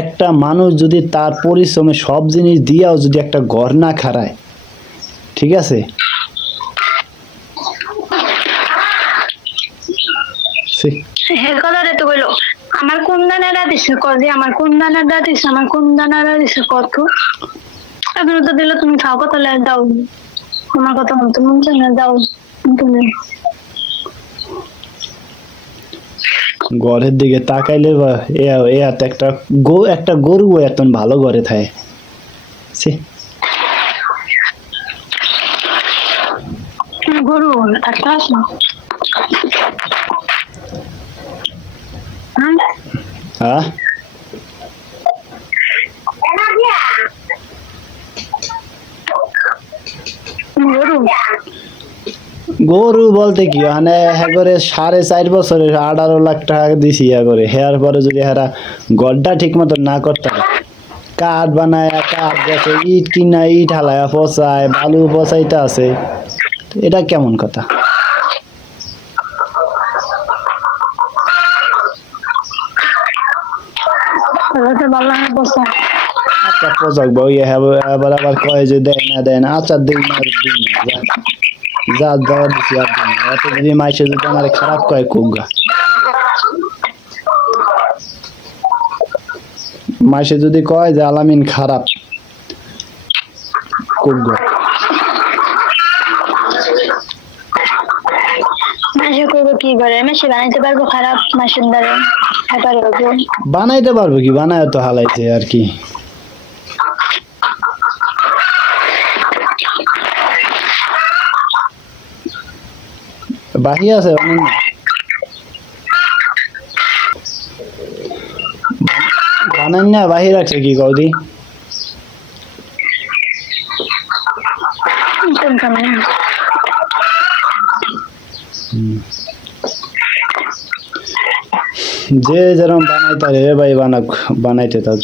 একটা মানুষ যদি তার পরিশ্রমে সব জিনিস দিয়াও যদি একটা ঘর না খাড়ায়, ঠিক আছে, হে কথাটা তো কইলো আমার কোন দানাটা দিছে কদি আমার কোন দানাটা দিছে আমার কোন দানাটা দিছে কত এখন তো দিলে তুমি খাও কত লাগে দাও তোমার কথা মতো মন চায় না দাও তুমি ঘরের দিকে তাকাইলে এত একটা গরু এত ভালো ঘরে থাকে। ছি, গরু একটা আসো হ্যাঁ গরু গরু বলতে কি মানে হ্যাঁ করে 4.5 বছরে 18 লাখ টাকা দিছি করে হেয়ার পরে যদি হেরা গড্ডা ঠিক মতো না করতে পারে, কাঠ বানায়, কাঠ গেছে, ইট কিনা ইট হালায়া পচায়, বালু পচাইতে আছে, এটা কেমন কথা? ভালো না বসা আচ্ছা পচাক বই এবার আবার কয় যে দেয় না আচ্ছা দিই না দিই না, যা যা দিছি আর দিই না, এত যদি মাইসে যদি আমার খারাপ কয় কুগা, মাইসে যদি কয় যে আলামিন খারাপ কুগা, মাসে করবো কি করে মাসে বানাইতে পারবো খারাপ মাসের দ্বারা বানাইতে পারবো কি, বানায় তো হালাইছে আর কি। বাহি আছে অনেক বানান না, বাহি রাখছে কি কৌদি যে যেরকম বানাইতে রে ভাই বানাইতে থাক।